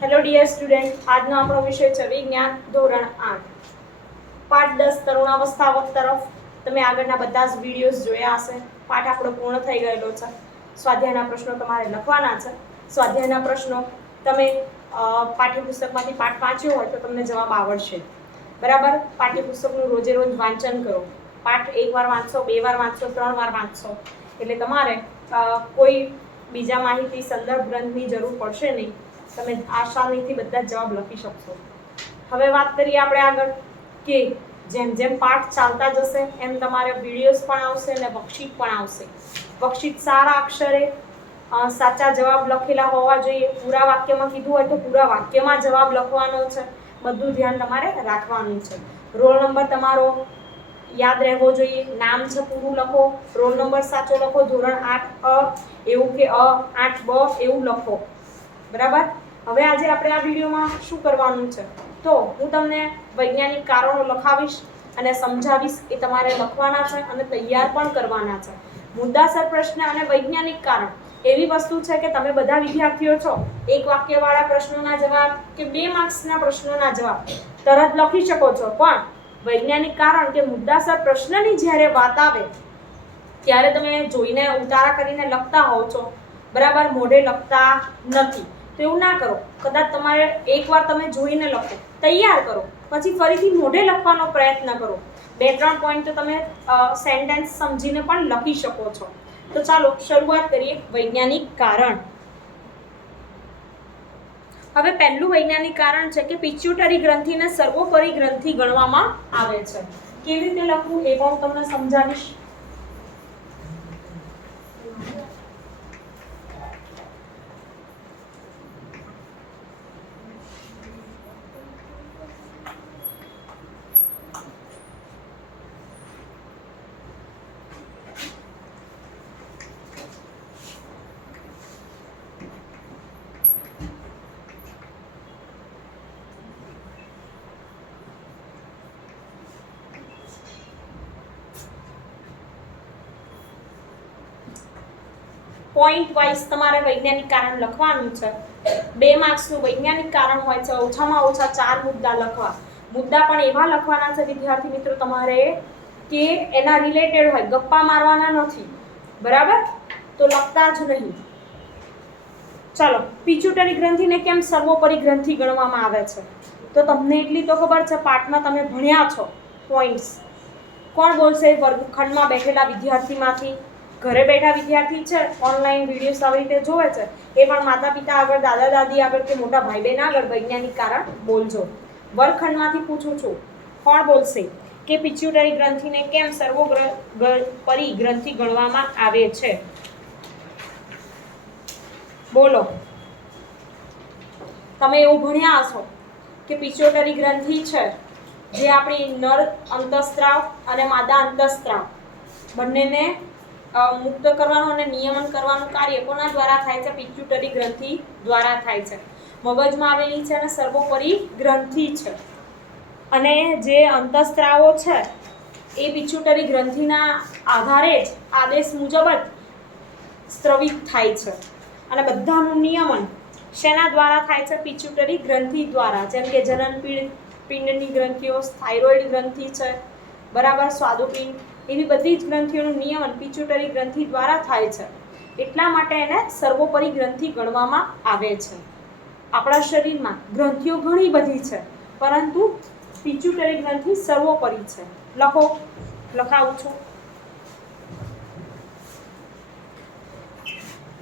Hello dear student, આજનો આપણો વિષય છે વિજ્ઞાન ધોરણ 8 પાઠ 10 તરુણાવસ્થા તરફ. તમે આગળના બધા જ વિડિયોઝ જોયા હશે. પાઠ આપણો પૂર્ણ થઈ ગયેલો છે. સ્વાધ્યાયના પ્રશ્નો તમારે લખવાના છે. સ્વાધ્યાયના પ્રશ્નો તમે પાઠ્યપુસ્તકમાંથી પાઠ વાંચ્યો હોય તો તમને જવાબ આવડશે. બરાબર? પાઠ્યપુસ્તકનું રોજે રોજ વાંચન કરો. પાઠ એકવાર વાંચો, બે વાર વાંચો, 3 વાર વાંચો એટલે તમારે કોઈ બીજા માહિતી સંદર્ભ ગ્રંથની જરૂર પડશે નહીં. તમે આસાનીથી બધા જવાબ લખી શકશો. હવે વાત કરીએ આપણે આગળ કે જેમ જેમ પાઠ ચાલતા જશે એમ તમારે વિડીયોઝ પણ આવશે અને વર્કશીટ પણ આવશે. વર્કશીટ સારા અક્ષરે સાચા જવાબ લખેલા હોવા જોઈએ. પૂરા વાક્યમાં કીધું હોય તો પૂરા વાક્યમાં જવાબ લખવાનો છે. બધું ધ્યાન તમારે રાખવાનું છે. રોલ નંબર તમારો યાદ રહેવો જોઈએ. નામ છે પૂરું લખો, રોલ નંબર સાચો લખો, ધોરણ 8 અ એવું કે 8 બ એવું લખો. બરાબર? હવે આજે આપણે આ વિડીયોમાં શું કરવાનું છે તો હું તમને વૈજ્ઞાનિક કારણો લખાવીશ અને સમજાવીશ. એ તમારે લખવાના છે અને તૈયાર પણ કરવાના છે. મુદ્દાસર પ્રશ્ન અને વૈજ્ઞાનિક કારણ એવી વસ્તુ છે કે તમે બધા વિદ્યાર્થીઓ છો, એક વાક્યવાળા પ્રશ્નોના જવાબ કે 2 માર્ક્સના પ્રશ્નોના જવાબ તરત લખી શકો છો, પણ વૈજ્ઞાનિક કારણ કે મુદ્દાસર પ્રશ્નની જ્યારે વાત આવે ત્યારે તમે જોઈને ઉતારા કરીને લખતા હોવ છો, બરાબર, મોઢે લખતા નથી. તો એવું ના કરો. કદાચ તમારે એકવાર તમે જોઈને લખો, તૈયાર કરો, પછી ફરીથી મોઢે લખવાનો પ્રયત્ન કરો. 2-3 પોઈન્ટ તો તમે સેન્ટેન્સ સમજીને પણ લખી શકો છો. તો ચાલો શરૂઆત કરીએ. વૈજ્ઞાનિક કારણ. હવે પહેલું વૈજ્ઞાનિક કારણ છે કે પિચ્યુટરી ગ્રંથિને સર્વોપરી ગ્રંથિ ગણવામાં આવે છે. કેવી રીતે લખવું એ પણ તમને સમજાવીશ. પોઈન્ટ વાઇઝ તમારે વૈજ્ઞાનિક કારણ લખવાનું છે. 2 માર્ક્સનું વૈજ્ઞાનિક કારણ હોય છે. ઓછામાં ઓછા 4 મુદ્દા લખવા. મુદ્દા પણ એવા લખવાના છે વિદ્યાર્થી મિત્રો તમારે કે એના રિલેટેડ હોય, ગપ્પા મારવાના નથી. બરાબર? તો લખતા જ નહીં. ચાલો, પિચ્યુટરી ગ્રંથિને કેમ સર્વોપરી ગ્રંથિ ગણવામાં આવે છે તો તમને એટલી તો ખબર છે, પાઠમાં તમે ભણ્યા છો પોઈન્ટ્સ. કોણ બોલશે વર્ગખંડમાં બેઠેલા વિદ્યાર્થીમાંથી? ઘરે બેઠા વિદ્યાર્થી છે, ઓનલાઈન વિડીયોઝ આવી રીતે જોવે છે, એ પણ માતા પિતા આગળ, દાદા દાદી આગળ કે મોટા ભાઈ બહેન આગળ વૈજ્ઞાનિક કારણ બોલજો. વર્ગખંડમાંથી પૂછું છું, કોણ બોલશે કે પિચ્યુટરી ગ્રંથિને કેમ સર્વોપરી ગ્રંથિ ગણવામાં આવે છે? બોલો. તમે એવું ભણ્યા હશો કે પિચ્યુટરી ગ્રંથિ છે જે આપણી નર અંતઃસ્ત્રાવ અને માદા અંતઃસ્ત્રાવ બંનેને મુક્ત કરવાનું અને નિયમન કરવાનું કાર્ય કોના દ્વારા થાય છે? પિચ્યુટરી ગ્રંથિ દ્વારા થાય છે. મગજમાં આવેલી છે અને સર્વોપરી ગ્રંથિ છે. અને જે અંતઃસ્ત્રાવો છે એ પિચ્યુટરી ગ્રંથિના આધારે જ આદેશ મુજબ જ સ્ત્રવિત થાય છે. અને બધાનું નિયમન શેના દ્વારા થાય છે? પિચ્યુટરી ગ્રંથિ દ્વારા. જેમ કે જનનપિંડની ગ્રંથિઓ, થાઇરોઇડ ગ્રંથિ છે, બરાબર, સ્વાદુપિંડ, એવી બધી જ ગ્રંથિઓનું નિયમન પિચ્યુટરી ગ્રંથિ દ્વારા થાય છે. એટલા માટે એને સર્વોપરી ગ્રંથિ ગણવામાં આવે છે. આપણા શરીરમાં ગ્રંથિઓ ઘણી બધી છે, પરંતુ પિચ્યુટરી ગ્રંથિ સર્વોપરી છે. લખો, લખાવું છું.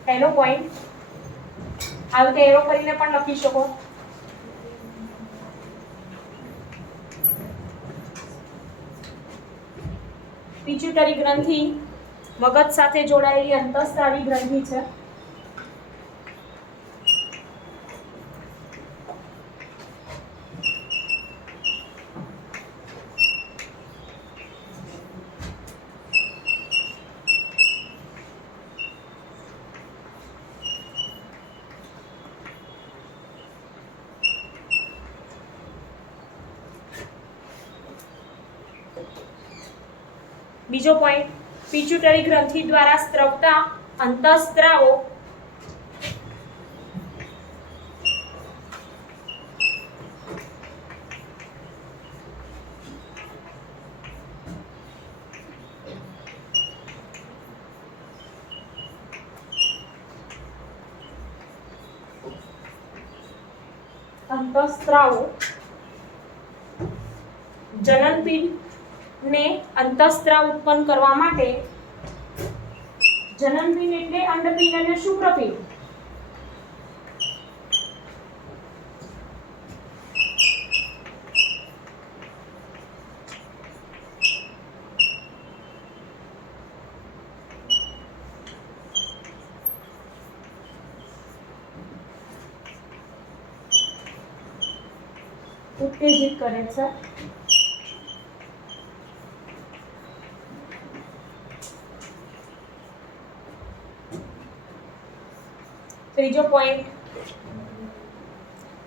પહેલો પોઈન્ટ આવી રીતે એરો કરીને પણ લખી શકો. પિચ્યુટરી ગ્રંથિ મગજ સાથે જોડાયેલી અંતઃસ્ત્રાવી ગ્રંથિ છે. બીજો પોઈન્ટ, પિચ્યુટરી ગ્રંથિ દ્વારા સ્ત્રવતા અંતઃસ્ત્રાવો અંતઃસ્ત્રાવો જનનપિંડને અંતઃસ્ત્રાવ ઉત્પન્ન કરવા માટે જનનપિંડ એટલે અંડપિંડ અને શુક્રપિંડ ઉત્તેજિત કરે છે. ત્રીજો પોઈન્ટ,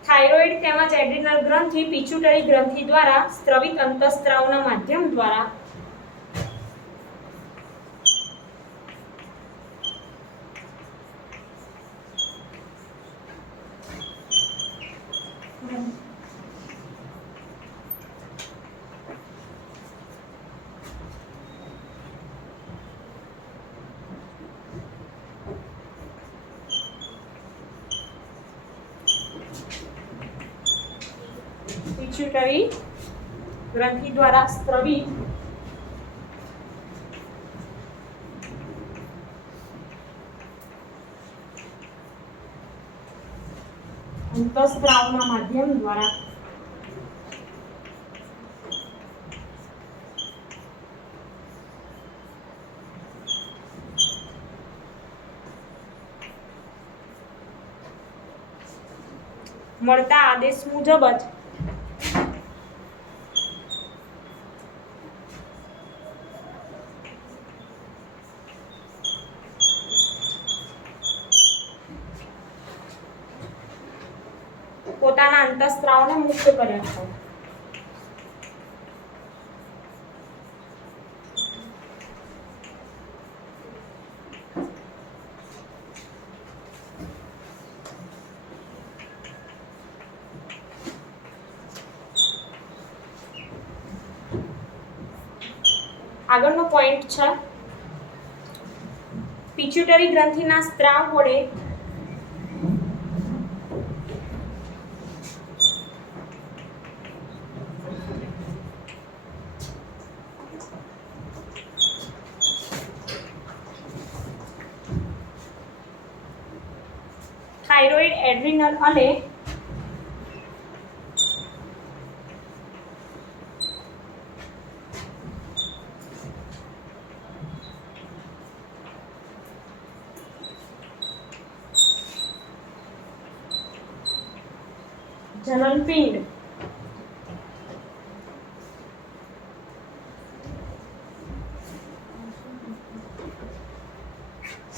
થાઇરોઇડ તેમજ એડ્રિનલ ગ્રંથિ પિટ્યુટરી ગ્રંથિ દ્વારા સ્ત્રવિત અંતઃસ્ત્રાવના માધ્યમ દ્વારા પિટ્યુટરી ગ્રંથિ દ્વારા સ્ત્રવિત અંતઃસ્ત્રાવના માધ્યમ દ્વારા મળતા આદેશ મુજબ જ પોતાના અંતઃસ્ત્રાવને મુક્ત કરે છે. આગળનો પોઈન્ટ છે પિટ્યુટરી ગ્રંથિના સ્ત્રાવ વડે થાઇરોઇડ, એડ્રિનલ અને જનનપિંડ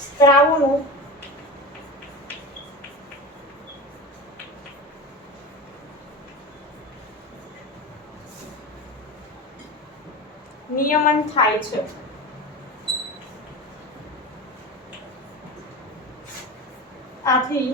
સ્ત્રાવોનું નિયમન થાય છે. આથી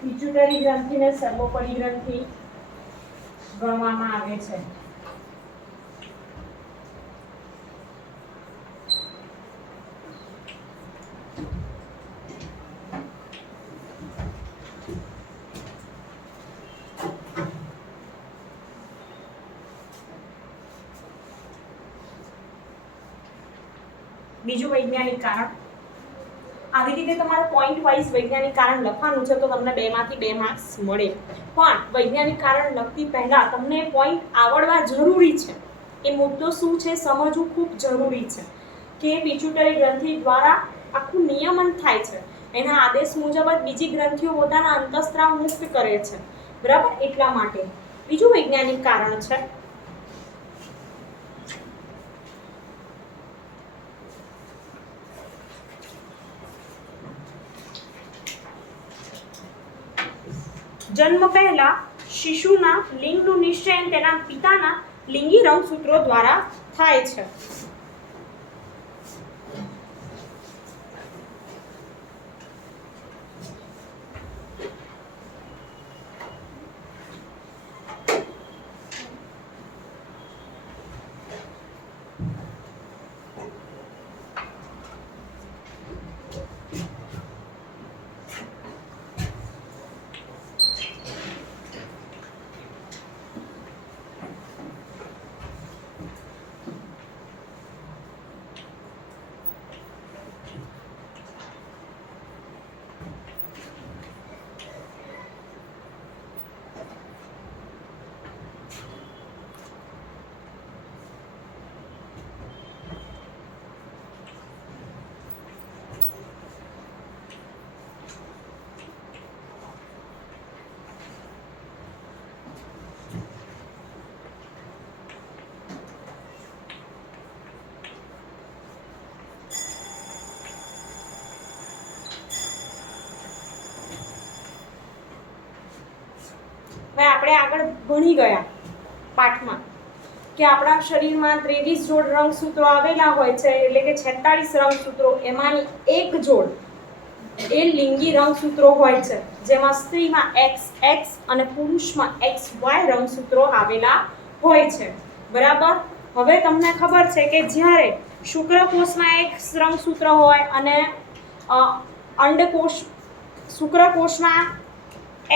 પિટ્યુટરી ગ્રંથિને સર્વોપરી ગ્રંથિ ગણવામાં આવે છે. બીજું વૈજ્ઞાનિક કારણ, આવી રીતે તમારે પોઈન્ટ વાઇઝ વૈજ્ઞાનિક કારણ લખવાનું છે તો તમને 2 માંથી 2 માર્ક્સ મળે. પણ વૈજ્ઞાનિક કારણ લખતી પહેલા તમને પોઈન્ટ આવડવા જરૂરી છે. એ મુદ્દો શું છે સમજવું ખૂબ જરૂરી છે કે પિટ્યુટરી ગ્રંથિ દ્વારા આખું નિયમન થાય છે. એના આદેશ મુજબ જ બીજી ગ્રંથિઓ પોતાના અંતઃસ્ત્રાવ મુક્ત કરે છે. બરાબર, એટલા માટે. બીજું વૈજ્ઞાનિક કારણ છે જન્મ પહેલા શિશુના લિંગનું નિશ્ચયન તેના પિતાના લિંગી રંગસૂત્રો દ્વારા થાય છે. હવે આપણે આગળ ભણી ગયા પાઠમાં કે આપણા શરીરમાં 23 જોડ રંગસૂત્રો આવેલા હોય છે, એટલે કે 46 રંગસૂત્રો, એમાંની એક જોડ એ લિંગી રંગસૂત્રો હોય છે, જેમાં સ્ત્રીમાં XX અને પુરુષમાં XY રંગસૂત્રો આવેલા હોય છે. બરાબર. હવે તમને ખબર છે કે જ્યારે શુક્રકોષમાં એક રંગસૂત્ર હોય અને અંડકોષ શુક્રકોષમાં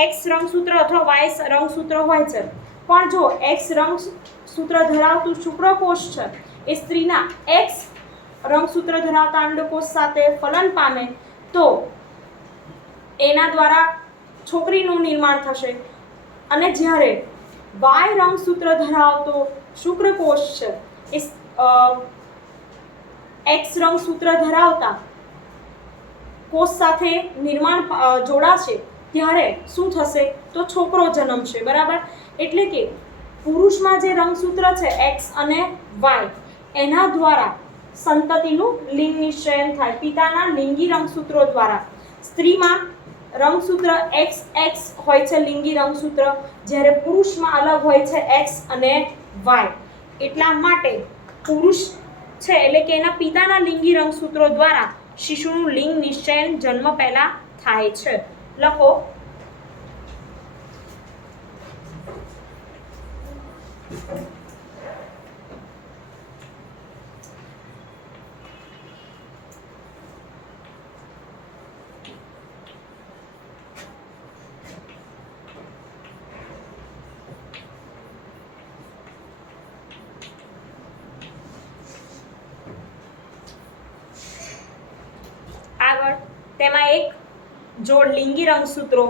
X રંગસૂત્ર અથવા Y રંગસૂત્ર હોય છે, પણ જો X રંગસૂત્ર ધરાવતું શુક્રકોષ છે એ સ્ત્રીના X રંગસૂત્ર ધરાવતા અંડકોષ સાથે ફલન પામે તો એના દ્વારા છોકરીનું નિર્માણ થશે. અને જ્યારે Y રંગસૂત્ર ધરાવતો શુક્રકોષ છે એ X રંગસૂત્ર ધરાવતા કોષ સાથે નિર્માણ જોડાશે ત્યારે શું થશે તો છોકરો જન્મશે. બરાબર. એટલે કે પુરુષમાં જે રંગસૂત્ર છે X અને Y એના દ્વારા સંતતિનું લિંગ નિશ્ચયન થાય પિતાના લિંગી રંગસૂત્રો દ્વારા. સ્ત્રીમાં રંગસૂત્ર XX હોય છે લિંગી રંગસૂત્ર, જ્યારે પુરુષમાં અલગ હોય છે X અને Y. એટલા માટે પુરુષ છે એટલે કે એના પિતાના લિંગી રંગસૂત્રો દ્વારા શિશુનું લિંગ નિશ્ચયન જન્મ પહેલા થાય છે. લખો. આગળ તેમાં એક જોડ લિંગી રંગસૂત્રો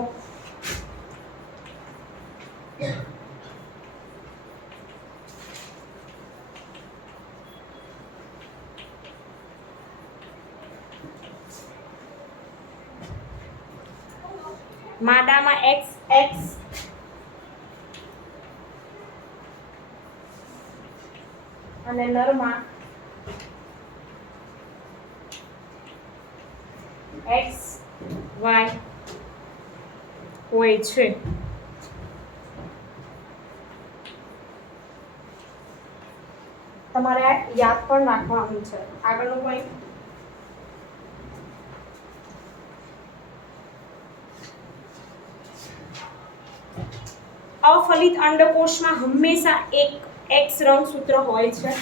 માદામાં XX અને નરમાં XY હોય છે. તમારે યાદ પણ રાખવાનું છે. આગળનું પોઈન્ટ અફલિત અંડકોષમાં હંમેશા એક X રંગસૂત્ર હોય છે.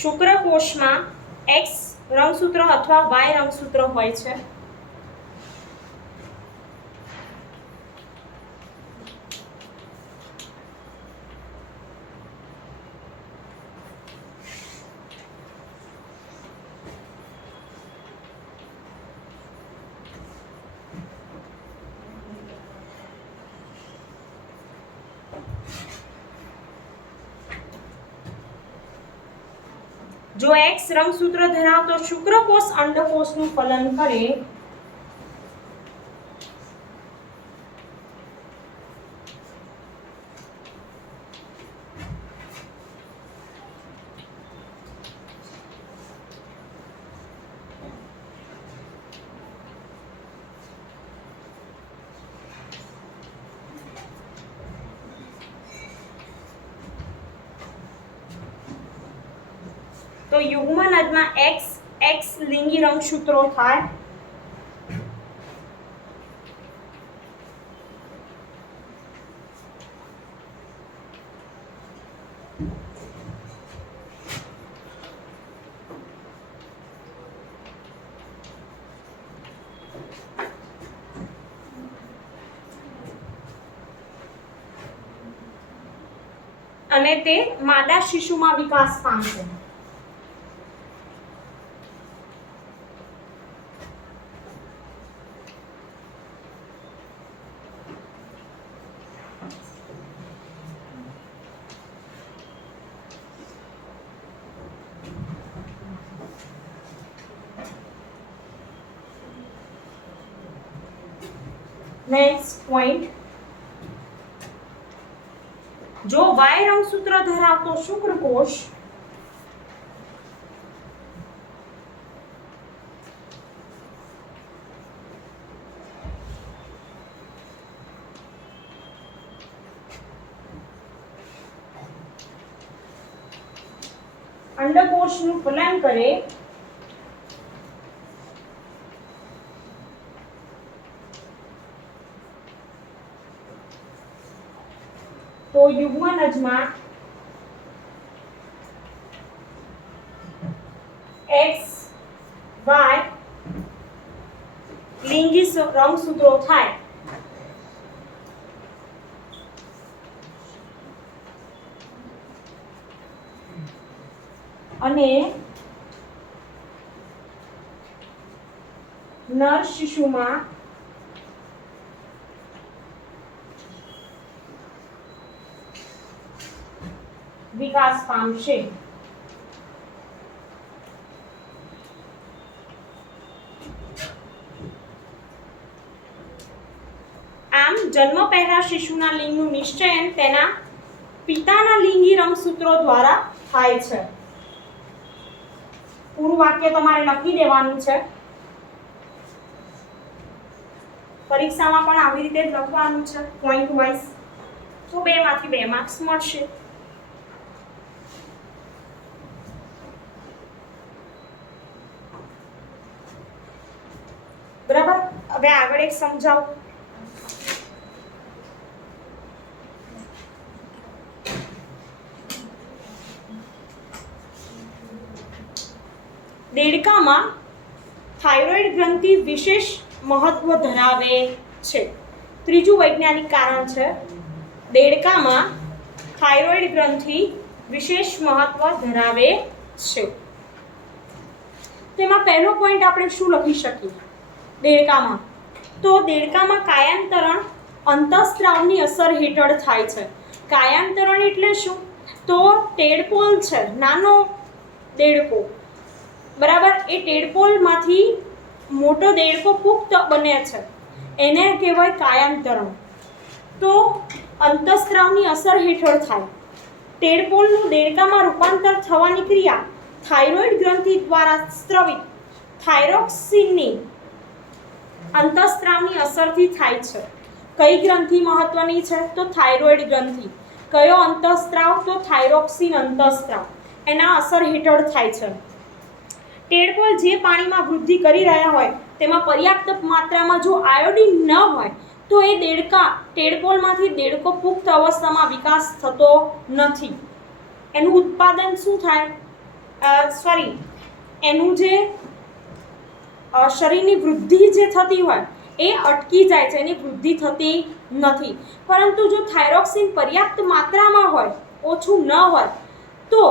શુક્રકોષમાં X રંગસૂત્ર અથવા Y રંગસૂત્ર હોય છે. જો X રંગસૂત્ર ધરાવતો શુક્રકોષ અંડકોષનું ફલન કરે તો યુગ્મનદમાં XX લિંગી રંગસૂત્રો થાય. અને તે માદા શિશુમાં વિકાસ પામશે. નેક્સ્ટ પોઈન્ટ, જો Y રંગસૂત્ર ધરાવતો શુક્રકોષ અંડકોષનું ફલન કરે તો યુગ્મનજમાં X Y લિંગી રંગસૂત્રો થાય. અને નર શિશુમાં વિકાસ પામશે. આમ જન્મ પહેલા શિશુના લિંગનું નિશ્ચયન તેના પિતાના લિંગી રંગસૂત્રો દ્વારા થાય છે. પૂરું વાક્ય તમારે લખી દેવાનું છે. પરીક્ષામાં પણ આવી રીતે જ લખવાનું છે પોઈન્ટ વાઇઝ. તો 2 માંથી 2 માર્ક્સ મળશે. બરાબર. હવે આગળ એક સમજાવું. દેડકામાં થાઇરોઇડ ગ્રંથિ વિશેષ મહત્વ ધરાવે છે. ત્રીજું વૈજ્ઞાનિક કારણ છે, દેડકામાં થાઇરોઇડ ગ્રંથિ વિશેષ મહત્વ ધરાવે છે. તેમાં પહેલો પોઈન્ટ આપણે શું લખી શકીએ દેડકામાં? તો દેડકામાં કાયાંતરણ અંતઃસ્ત્રાવની અસર હેઠળ થાય છે. કાયાંતરણ એટલે શું? તો ટેડપોલ છે, નાનો દેડકો, બરાબર, એ ટેડપોલમાંથી મોટો દેડકો પુખ્ત બને છે, એને કહેવાય કાયાંતરણ. તો અંતઃસ્ત્રાવની અસર હેઠળ થાય. ટેડપોલનું દેડકામાં રૂપાંતર થવાની ક્રિયા થાઇરોઇડ ગ્રંથિ દ્વારા સ્ત્રવિત થાઇરોક્સિનની અંતઃસ્ત્રાવની અસરથી થાય છે. કઈ ગ્રંથિ મહત્વની છે? તો થાઇરોઇડ ગ્રંથિ. કયો અંતઃસ્ત્રાવ? તો થાઇરોક્સિન અંતઃસ્ત્રાવ. એના અસર હેઠળ થાય છે. ટેડપોલ જે પાણીમાં વૃદ્ધિ કરી રહ્યા હોય તેમાં પર્યાપ્ત માત્રામાં જો આયોડિન ન હોય તો એ ટેડપોલમાંથી દેડકો પુખ્ત અવસ્થામાં વિકાસ થતો નથી. એનું ઉત્પાદન શું થાય? એનું જે શરીરની વૃદ્ધિ જે થતી હોય એ અટકી જાય છે, એની વૃદ્ધિ થતી નથી. પરંતુ જો થાઇરોક્સિન પર્યાપ્ત માત્રામાં હોય, ઓછું ન હોય, તો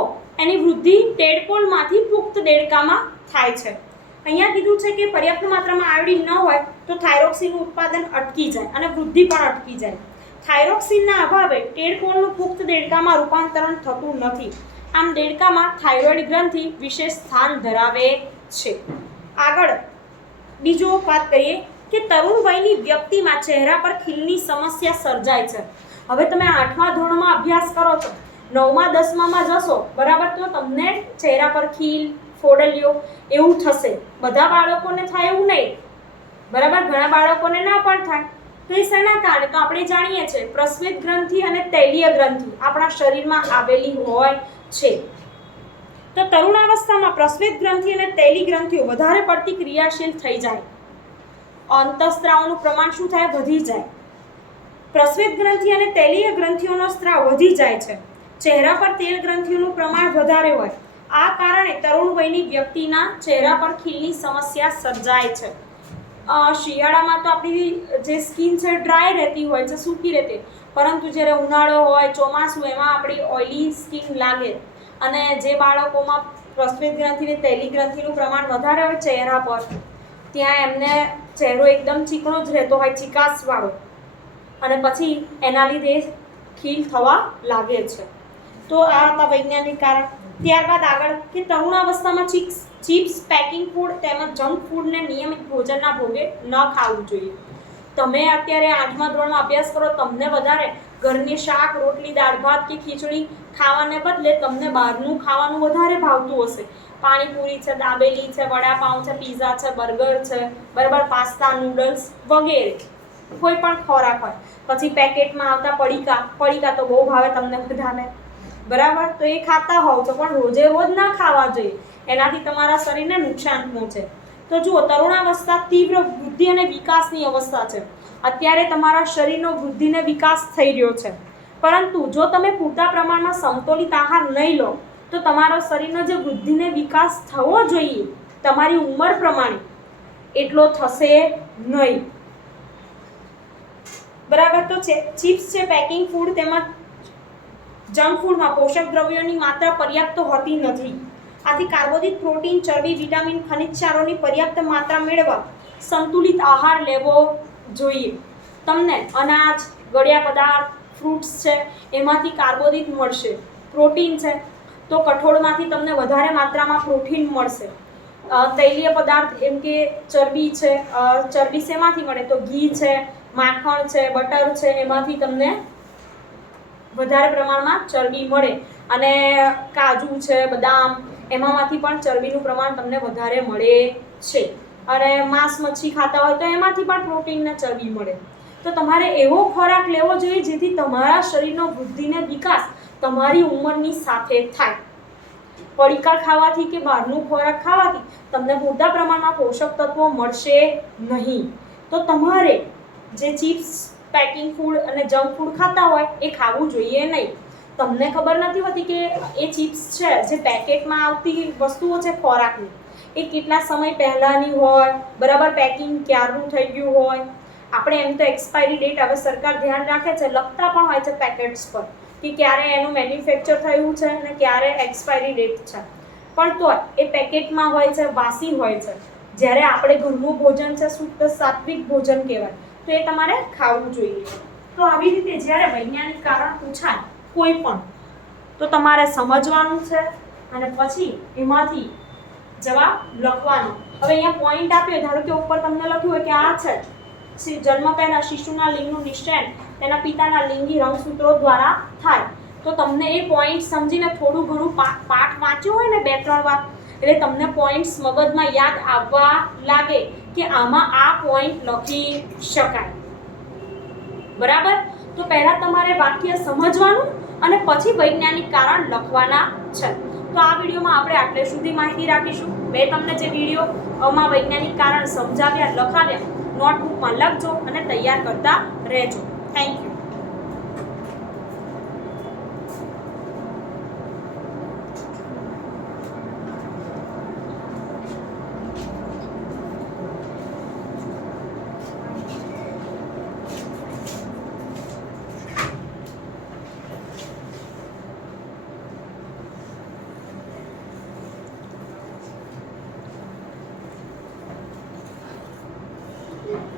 એની વૃદ્ધિ ટેડપોલમાંથી પુખ્ત દેડકામાં થાય છે. અહીંયા કીધું છે કે પર્યાપ્ત માત્રામાં આયોડિન ન હોય તો થાઇરોક્સિનનું ઉત્પાદન અટકી જાય અને વૃદ્ધિ પણ અટકી જાય. થાઇરોક્સિનના અભાવે ટેડપોલનું પુખ્ત દેડકામાં રૂપાંતરણ થતું નથી. આમ દેડકામાં થાઇરોઇડ ગ્રંથિ વિશેષ સ્થાન ધરાવે છે. આગળ બીજો વાત કરીએ કે તરુણ વયની વ્યક્તિમાં ચહેરા પર ખીલની સમસ્યા સર્જાય છે. હવે તમે 8મા ધોરણમાં અભ્યાસ કરો છો, 9મા 10મામાં જશો, બરાબર, તો તમને ચહેરા પર ખીલ, ફોડલિયો એવું થશે. બધા બાળકોને થાય એવું નહીં, બરાબર, ઘણા બાળકોને ના પણ થાય. તો એ શેના કારણે? તો આપણે જાણીએ છીએ પ્રસ્વેદ ગ્રંથિ અને તૈલીય ગ્રંથિ આપણા શરીરમાં આવેલી હોય છે. તો તરુણાવસ્થામાં પ્રસ્વેદ ગ્રંથિ અને તૈલી ગ્રંથિઓ વધારે પડતી ક્રિયાશીલ થઈ જાય. અંતઃસ્ત્રાવનું પ્રમાણ શું થાય? વધી જાય. પ્રસ્વેદ ગ્રંથિ અને તૈલીય ગ્રંથિઓનો સ્ત્રાવ વધી જાય છે. ચહેરા પર તેલ ગ્રંથિઓનું પ્રમાણ વધારે હોય. આ કારણે તરુણ વયની વ્યક્તિના ચહેરા પર ખીલની સમસ્યા સર્જાય છે. શિયાળામાં તો આપણી જે સ્કિન છે ડ્રાય રહેતી હોય છે, સૂકી રહેતી, પરંતુ જ્યારે ઉનાળો હોય, ચોમાસું, એમાં આપણી ઓઇલી સ્કિન લાગે. અને જે બાળકોમાં પ્રસ્વેદ ગ્રંથિ અને તૈલી ગ્રંથિનું પ્રમાણ વધારે હોય ચહેરા પર, ત્યાં એમને ચહેરો એકદમ ચીકણો જ રહેતો હોય, ચીકાશવાળો, અને પછી એના લીધે ખીલ થવા લાગે છે. તો આ હતા વૈજ્ઞાનિક કારણ. ત્યારબાદ આગળ કે તરુણાવસ્થામાં ચિપ્સ, પેકિંગ ફૂડ તેમજ જંક ફૂડને નિયમિત ભોજનના ભોગે ન ખાવું જોઈએ. તમે અત્યારે 8મા ધોરણમાં અભ્યાસ કરો, તમને વધારે ઘરની શાક રોટલી દાળ ભાત કે ખીચડી ખાવાને બદલે તમને બહારનું ખાવાનું વધારે ભાવતું હશે. પાણીપુરી છે, દાબેલી છે, વડાપાઉં છે, પીઝા છે, બર્ગર છે, બરાબર, પાસ્તા નૂડલ્સ વગેરે કોઈ પણ ખોરાક હોય. પછી પેકેટમાં આવતા પડીકા તો બહુ ભાવે તમને બધાને, બરાબર, તો એ ખાતા હોવ છો, પણ રોજે રોજ ના ખાવા જોઈએ, એનાથી તમારા શરીરને નુકસાન પહોંચે. તો જુઓ, તરુણાવસ્થા તીવ્ર વૃદ્ધિ અને વિકાસની અવસ્થા છે. અત્યારે તમારા શરીરનો વૃદ્ધિ ને વિકાસ થઈ રહ્યો છે, પરંતુ જો તમે પૂરતા પ્રમાણમાં સમતોલિત આહાર નહીં લો તો તમારા શરીરનો જે વૃદ્ધિ ને વિકાસ થવો જોઈએ તમારી ઉંમર પ્રમાણે એટલો થશે નહીં, બરાબર. તો છે ચિપ્સ છે, પેકિંગ ફૂડ તેમજ જંક ફૂડમાં પોષક દ્રવ્યોની માત્રા પર્યાપ્ત હોતી નથી. આથી કાર્બોદિત, પ્રોટીન, ચરબી, વિટામિન, ખનિજ ક્ષારોની પર્યાપ્ત માત્રા મેળવવા સંતુલિત આહાર લેવો જોઈએ. તમને અનાજ, ગળ્યા પદાર્થ, ફ્રૂટ્સ છે એમાંથી કાર્બોદિત મળશે. પ્રોટીન છે તો કઠોળમાંથી તમને વધારે માત્રામાં પ્રોટીન મળશે. તૈલીય પદાર્થ એમ કે ચરબી છે, ચરબી શેમાંથી મળે તો ઘી છે, માખણ છે, બટર છે, એમાંથી તમને વધારે પ્રમાણમાં ચરબી મળે. અને કાજુ છે, બદામ, એમાંથી પણ ચરબીનું પ્રમાણ તમને વધારે મળે છે. અને માંસ મચ્છી ખાતા હોય તો એમાંથી પણ પ્રોટીન ને ચરબી મળે. તો તમારે એવો ખોરાક લેવો જોઈએ જેથી તમારા શરીરનો વૃદ્ધિ ને વિકાસ તમારી ઉંમરની સાથે થાય. પડીકા ખાવાથી કે બહારનું ખોરાક ખાવાથી તમને પૂરતા પ્રમાણમાં પોષક તત્વો મળશે નહીં. તો તમારે જે ચિપ્સ, પેકિંગ ફૂડ અને જંક ફૂડ ખાતા હોય એ ખાવું જોઈએ નહીં. તમને ખબર નથી હોતી કે એ ચિપ્સ છે જે પેકેટમાં આવતી વસ્તુઓ છે ખોરાકની, એ કેટલા સમય પહેલાંની હોય, બરાબર, પેકિંગ ક્યારનું થઈ ગયું હોય. આપણે એમ તો એક્સપાયરી ડેટ હવે સરકાર ધ્યાન રાખે છે, લખતા પણ હોય છે પેકેટ્સ પર કે ક્યારે એનું મેન્યુફેક્ચર થયું છે અને ક્યારે એક્સપાયરી ડેટ છે, પણ તોય એ પેકેટમાં હોય છે, વાસી હોય છે. જ્યારે આપણે ઘરનું ભોજન છે શુદ્ધ સાત્વિક ભોજન કહેવાય, તો એ તમારે ખાવું જોઈએ. તો આવી રીતે જ્યારે વૈજ્ઞાનિક કારણ પૂછાય કોઈ પણ તો તમારે સમજવાનું છે અને પછી એમાંથી જવાબ લખવાનો. હવે અહીંયા પોઈન્ટ આપ્યો, ધારો કે ઉપર તમને લખ્યું હોય કે આ છે જન્મ પહેલા શિશુના લિંગનું નિશ્ચય તેના પિતાના લિંગી રંગસૂત્રો દ્વારા થાય. તો તમને એ પોઈન્ટ સમજીને થોડું ઘણું પાઠ વાંચ્યું હોય ને 2-3 વાર, એટલે તમને પોઈન્ટ્સ મગજમાં યાદ આવવા લાગે કે આમાં આ પોઈન્ટ લખી શકાય, બરાબર. તો પહેલા તમારે વાક્ય સમજવાનું અને પછી વૈજ્ઞાનિક કારણ લખવાના છે. તો આ વિડીયોમાં આપણે આટલે સુધી માહિતી રાખીશું. મેં તમને જે વિડીયોમાં વૈજ્ઞાનિક કારણ સમજાવ્યા, લખાવ્યા, નોટબુકમાં લખજો અને તૈયાર કરતા રહેજો. Thank you.